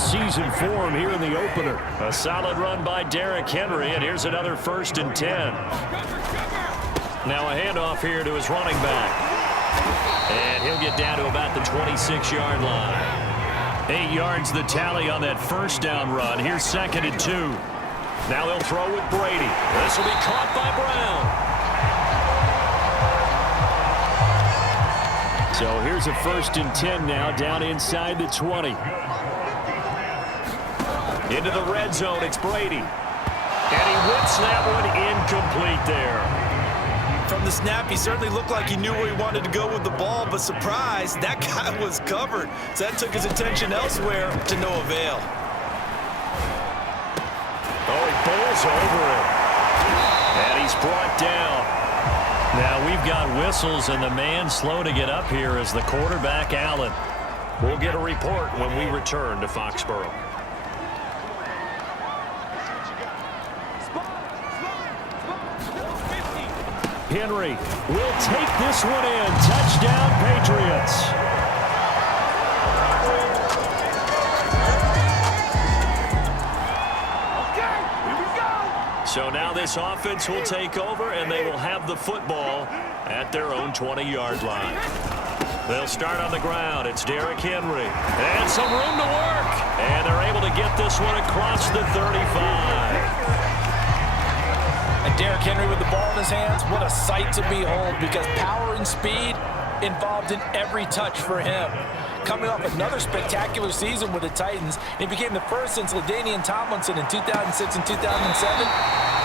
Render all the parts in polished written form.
season form here in the opener. A solid run by Derrick Henry, and here's another 1st and 10. Now a handoff here to his running back. And he'll get down to about the 26-yard line. 8 yards the tally on that first down run. Here's 2nd and 2. Now they'll throw with Brady. This will be caught by Brown. So here's a 1st and 10 now, down inside the 20. Into the red zone, it's Brady. And he whips that one incomplete there. From the snap, he certainly looked like he knew where he wanted to go with the ball, but surprise, that guy was covered. So that took his attention elsewhere to no avail. Oh, he bowls over it. And he's brought down. Now we've got whistles, and the man slow to get up here is the quarterback, Allen. We'll get a report when we return to Foxborough. Henry will take this one in. Touchdown, Patriots. So now this offense will take over, and they will have the football at their own 20-yard line. They'll start on the ground. It's Derrick Henry. And some room to work. And they're able to get this one across the 35. And Derrick Henry with the ball in his hands, what a sight to behold, because power and speed involved in every touch for him. Coming off another spectacular season with the Titans, he became the first since LaDainian Tomlinson in 2006 and 2007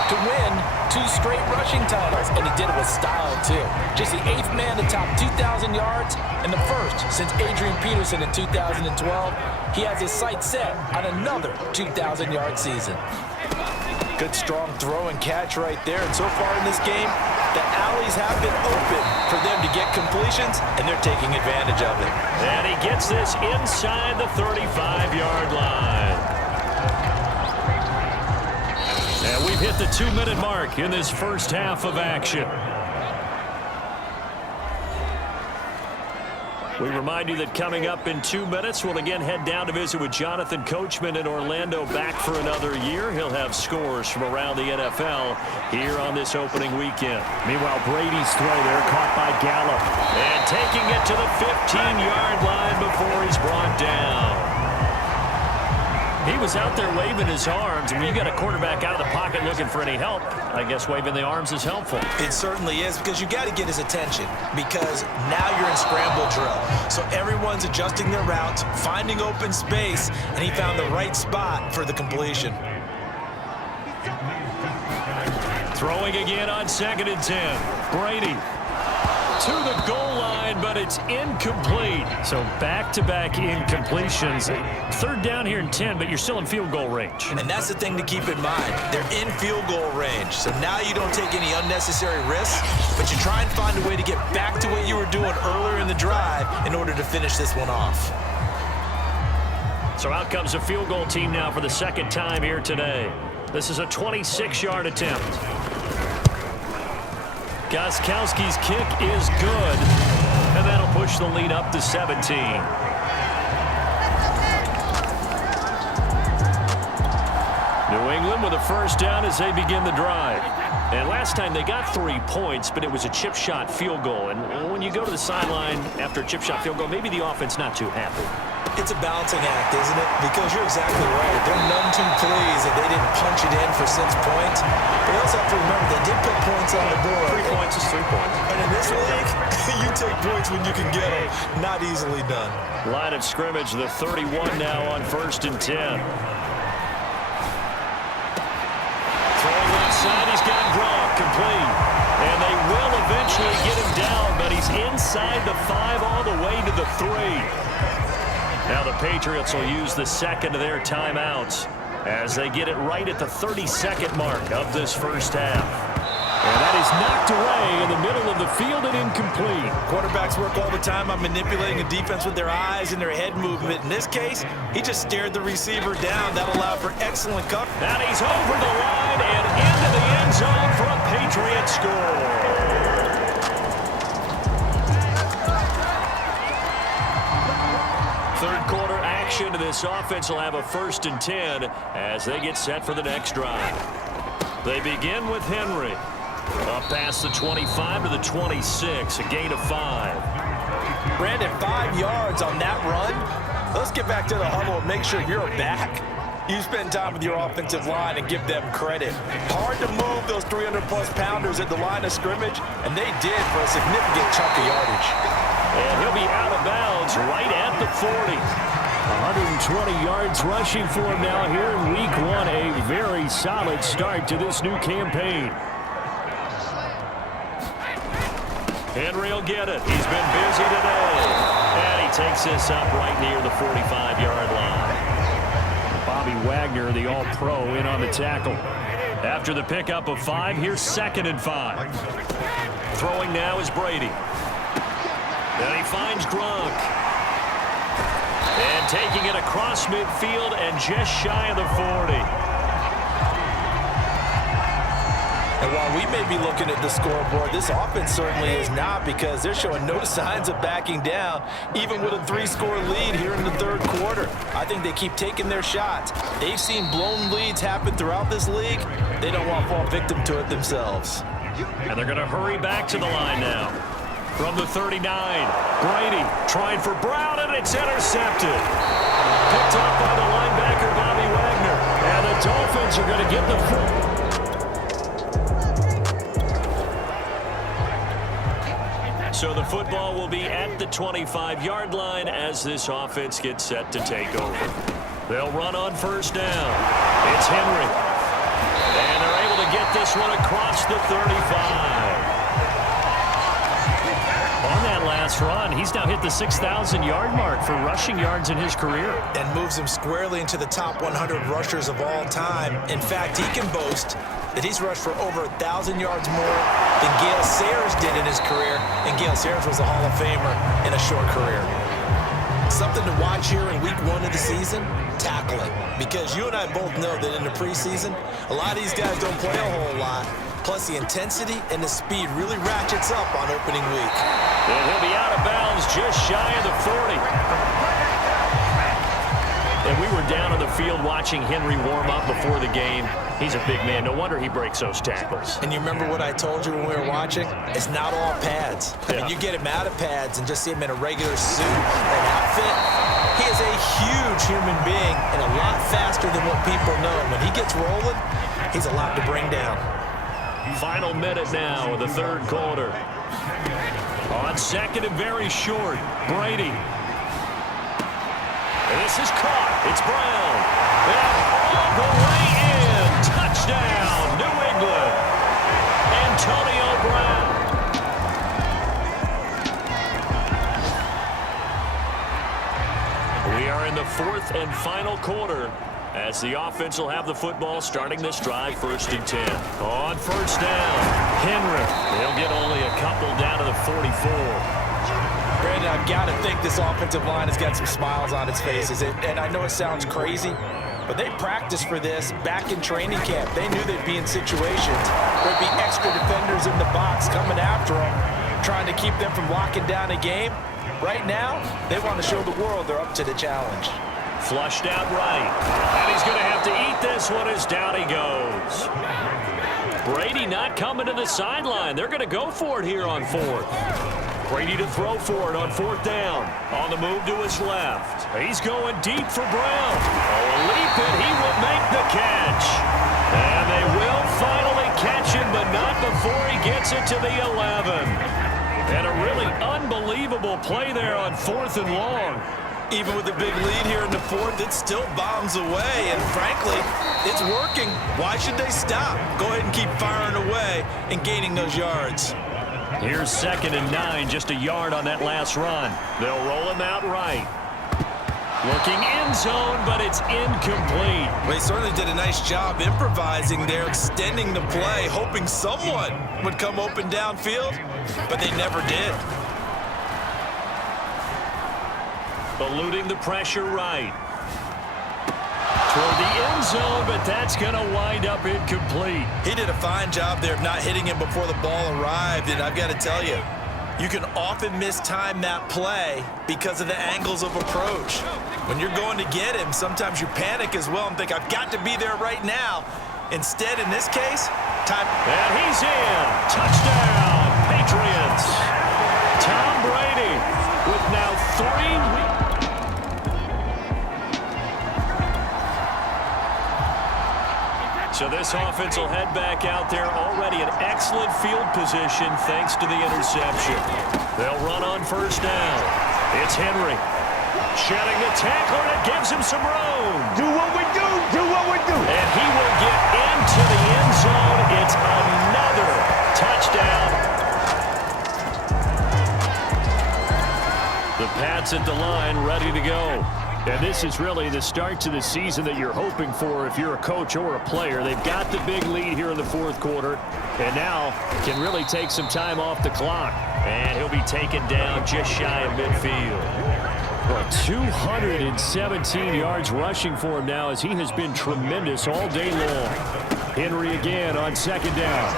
to win 2 straight rushing titles, and he did it with style too. Just the 8th man to top 2,000 yards and the first since Adrian Peterson in 2012. He has his sights set on another 2,000-yard season. Good strong throw and catch right there, and so far in this game, the alleys have been open for them to get completions, and they're taking advantage of it. And he gets this inside the 35-yard line. And we've hit the 2-minute mark in this first half of action. We remind you that coming up in 2 minutes, we'll again head down to visit with Jonathan Coachman in Orlando, back for another year. He'll have scores from around the NFL here on this opening weekend. Meanwhile, Brady's throw there caught by Gallup. And taking it to the 15-yard line before he's brought down. He was out there waving his arms, and when you got a quarterback out of the pocket looking for any help, I guess waving the arms is helpful. It certainly is, because you got to get his attention, because now you're in scramble drill. So everyone's adjusting their routes, finding open space, and he found the right spot for the completion. Throwing again on 2nd and 10. Brady to the goal line, but it's incomplete. So back-to-back incompletions. 3rd down here and 10, but you're still in field goal range. And that's the thing to keep in mind. They're in field goal range. So now you don't take any unnecessary risks, but you try and find a way to get back to what you were doing earlier in the drive in order to finish this one off. So out comes a field goal team now for the 2nd time here today. This is a 26-yard attempt. Gostkowski's kick is good, and that'll push the lead up to 17. New England with a 1st down as they begin the drive. And last time they got 3 points, but it was a chip shot field goal. And when you go to the sideline after a chip shot field goal, maybe the offense not too happy. It's a balancing act, isn't it? Because you're exactly right. They're none too pleased that they didn't punch it in for 6 points. But you also have to remember they did put points on the board. 3 points is 3 points. And in this league, you take points when you can get them. Not easily done. Line of scrimmage, the 31 now on 1st and 10. Throwing left side, he's got Gronk complete. And they will eventually get him down, but he's inside the 5 all the way to the 3. Now the Patriots will use the 2nd of their timeouts as they get it right at the 32nd mark of this first half. And that is knocked away in the middle of the field and incomplete. Quarterbacks work all the time on manipulating a defense with their eyes and their head movement. In this case, he just stared the receiver down. That allowed for excellent coverage. And he's over the line and into the end zone for a Patriot score. 3rd quarter action. action, and this offense will have a 1st and 10 as they get set for the next drive. They begin with Henry. Up past the 25 to the 26, a gain of 5. Brandon, 5 yards on that run. Let's get back to the huddle and make sure you're back. You spend time with your offensive line and give them credit. Hard to move those 300-plus pounders at the line of scrimmage, and they did for a significant chunk of yardage. And he'll be out of bounds right at the 40. 120 yards rushing for him now here in week 1. A very solid start to this new campaign. Henry will get it. He's been busy today. And he takes this up right near the 45-yard line. Bobby Wagner, the all-pro, in on the tackle. After the pickup of 5, here's 2nd and 5. Throwing now is Brady. And he finds Gronk. And taking it across midfield and just shy of the 40. And while we may be looking at the scoreboard, this offense certainly is not, because they're showing no signs of backing down, even with a 3-score lead here in the 3rd quarter. I think they keep taking their shots. They've seen blown leads happen throughout this league. They don't want to fall victim to it themselves. And they're going to hurry back to the line now. From the 39, Brady trying for Brown, and it's intercepted. Picked up by the linebacker, Bobby Wagner. And the Dolphins are going to get the foot. So the football will be at the 25-yard line as this offense gets set to take over. They'll run on 1st down. It's Henry. And they're able to get this one across the 35. On that last run, he's now hit the 6,000-yard mark for rushing yards in his career. And moves him squarely into the top 100 rushers of all time. In fact, he can boast that he's rushed for over 1,000 yards more than Gale Sayers did in his career, and Gale Sayers was a Hall of Famer in a short career. Something to watch here in week 1 of the season, tackling. Because you and I both know that in the preseason, a lot of these guys don't play a whole lot. Plus, the intensity and the speed really ratchets up on opening week. And he'll be out of bounds just shy of the 40. And we were down on the field watching Henry warm up before the game. He's a big man. No wonder he breaks those tackles. And you remember what I told you when we were watching? It's not all pads. I mean, you get him out of pads and just see him in a regular suit or an outfit. He is a huge human being and a lot faster than what people know. When he gets rolling, he's a lot to bring down. Final minute now of the 3rd quarter. On 2nd and very short, Brady. And this is caught. It's Brown. And all the way in. Touchdown, New England. Antonio Brown. We are in the 4th and final quarter as the offense will have the football starting this drive 1st and 10. On 1st down, Henry. They'll get only a couple down to the 44. Brandon, I've got to think this offensive line has got some smiles on its faces. And I know it sounds crazy, but they practiced for this back in training camp. They knew they'd be in situations where there'd be extra defenders in the box coming after them, trying to keep them from locking down a game. Right now, they want to show the world they're up to the challenge. Flushed out right. And he's going to have to eat this one as down he goes. Brady not coming to the sideline. They're going to go for it here on 4th. Brady to throw for it on 4th down. On the move to his left. He's going deep for Brown. Oh, a leap, and he will make the catch. And they will finally catch him, but not before he gets it to the 11. And a really unbelievable play there on 4th and long. Even with a big lead here in the 4th, it still bombs away. And frankly, it's working. Why should they stop? Go ahead and keep firing away and gaining those yards. Here's 2nd and 9, just a yard on that last run. They'll roll him out right. Looking end zone, but it's incomplete. Well, they certainly did a nice job improvising there, extending the play, hoping someone would come open downfield, but they never did. Eluding the pressure right. Toward the end zone, but that's going to wind up incomplete. He did a fine job there of not hitting him before the ball arrived, and I've got to tell you, you can often mistime that play because of the angles of approach. When you're going to get him, sometimes you panic as well and think, I've got to be there right now. Instead, in this case, time. And he's in. Touchdown, Patriots. Tom Brady with now 3 So this offense will head back out there, already in excellent field position thanks to the interception. They'll run on first down. It's Henry. Shedding the tackler, and it gives him some room. Do what we do. Do what we do. And he will get into the end zone. It's another touchdown. The Pats at the line, ready to go. And this is really the start to the season that you're hoping for if you're a coach or a player. They've got the big lead here in the fourth quarter, and now can really take some time off the clock. And he'll be taken down just shy of midfield. Well, 217 yards rushing for him now as he has been tremendous all day long. Henry again on second down.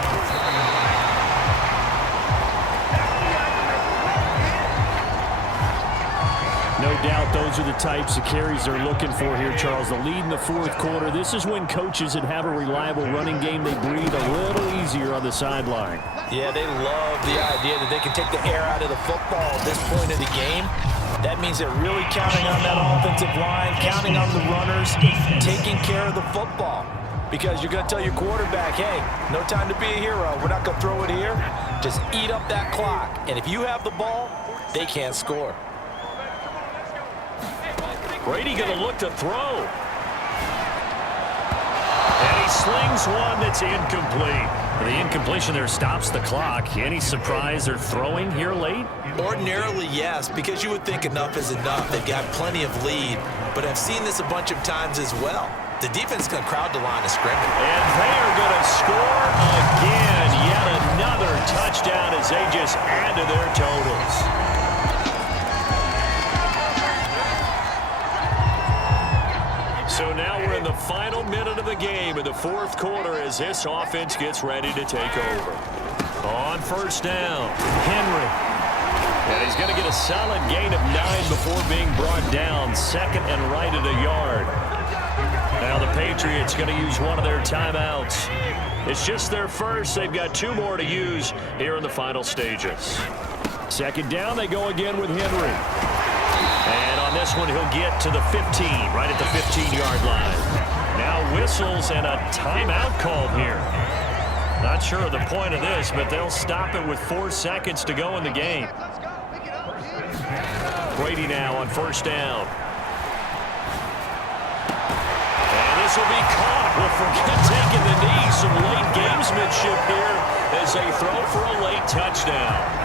No doubt those are the types of carries they're looking for here, Charles. The lead in the fourth quarter. This is when coaches that have a reliable running game, they breathe a little easier on the sideline. Yeah, they love the idea that they can take the air out of the football at this point of the game. That means they're really counting on that offensive line, counting on the runners, taking care of the football. Because you're going to tell your quarterback, hey, no time to be a hero. We're not going to throw it here. Just eat up that clock. And if you have the ball, they can't score. Brady going to look to throw. And he slings one that's incomplete. The incompletion there stops the clock. Any surprise they're throwing here late? Ordinarily, yes, because you would think enough is enough. They've got plenty of lead, but I've seen this a bunch of times as well. The defense is going to crowd the line of scrimmage. And they are going to score again. Yet another touchdown as they just add to their totals. So now we're in the final minute of the game in the fourth quarter as this offense gets ready to take over. On first down, Henry. And he's going to get a solid gain of 9 before being brought down. Second and right at a yard. Now the Patriots going to use one of their timeouts. It's just their first. They've got 2 more to use here in the final stages. Second down, they go again with Henry. And on this one, he'll get to the 15, right at the 15-yard line. Now whistles and a timeout called here. Not sure of the point of this, but they'll stop it with 4 seconds to go in the game. Brady now on first down. And this will be caught. Well, forget taking the knee. Some late gamesmanship here as they throw for a late touchdown.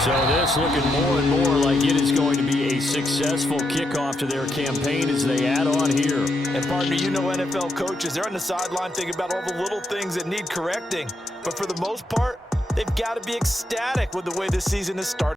So this looking more and more like it is going to be a successful kickoff to their campaign as they add on here. And partner, you know NFL coaches, they're on the sideline thinking about all the little things that need correcting. But for the most part, they've got to be ecstatic with the way this season has started.